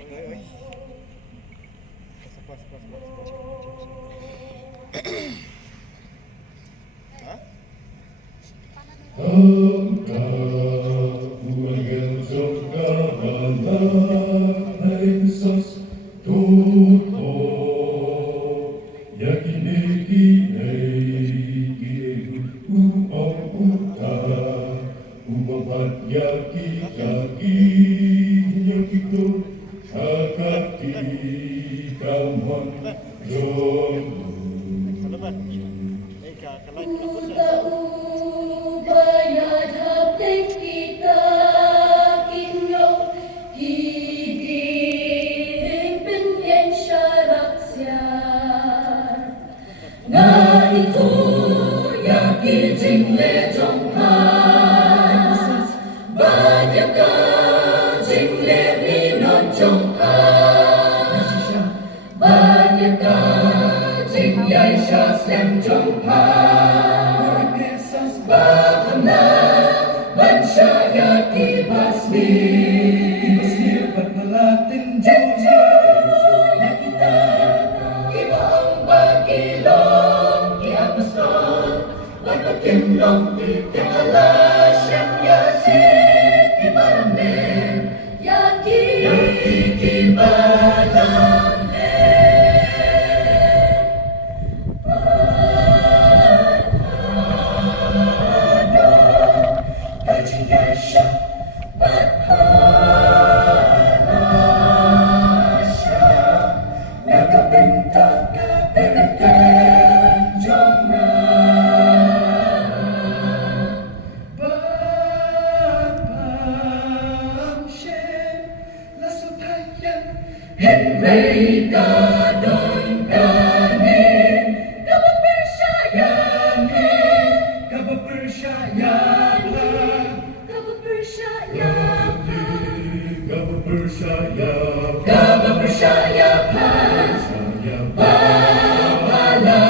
Oi. Hah? Ano ba? Eh, kakalain ko na po sa... Bayad hapit kita kinyong higiling pinyen syaraksyan na itu yaki jingle jonghan banyak kan jingle minon jonghan banyak kan jingle syasem jonghan Bahana Bansyaya Kibasmi Bermelatin Jujurnya kita Ibang Bagilong Kiapaston Berpatimlong Tikala Syam Yazid Kibaramen Yaki Kibaramen Henry Gadon Kanin Kamu percaya Kamu percaya Kamu percaya Kamu percaya Kamu percaya Babala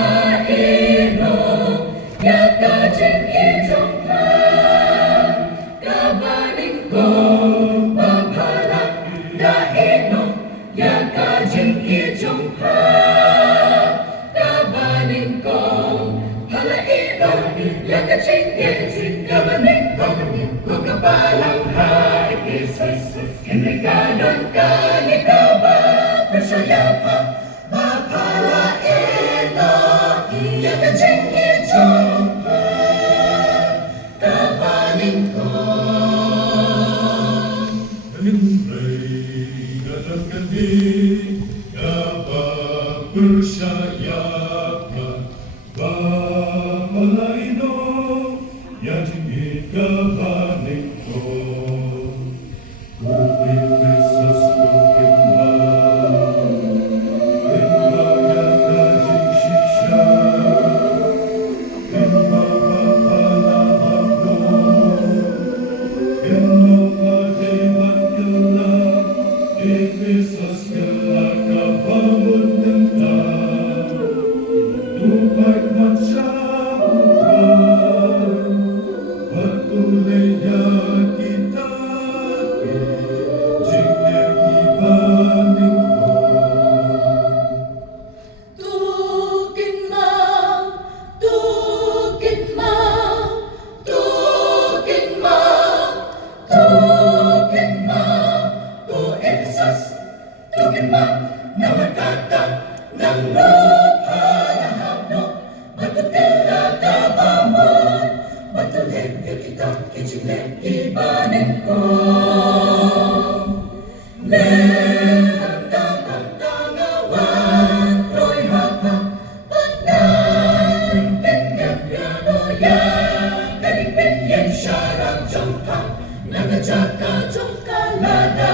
ino Yaka jing itong Kabaling ko Babala da ino Yaka jing itong Kabaling ko Hala ino Yaka jing itong Kabaling ko Kung kapalang hai Isis Hindi ka doon ka Ikaw ba Percaya pa Mapala ino Yaka jing itong Kabaling ko Percaya Bapala ino yang jingit kabaning ko Kupit Kristus kukitman Hingga kajing sisya Hingga bapala ako Hingga kadiman kela Di Kristus kela kabangun tentang Tupai masyarakat Patulenya kita Jingir ibaning ko Tukin mau, tukin mau, tukin mau, tukin mau, tu eksas, tukin mau, nama kata, nang lupa lahabno, batutila kabamun, batulen kita kijilen ibanin ko. Nagajaka jongka lada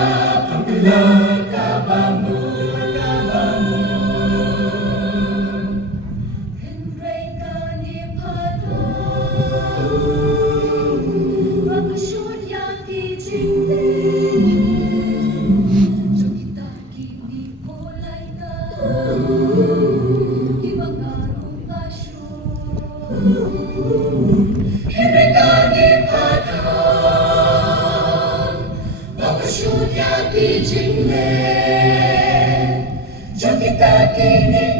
panggilan kabangun Henry kani padon Makasyod yaki jingling Sukita kini kulay ka Ibang arong kasyon Henry kani padon Shoot ya ki jingle nakikinig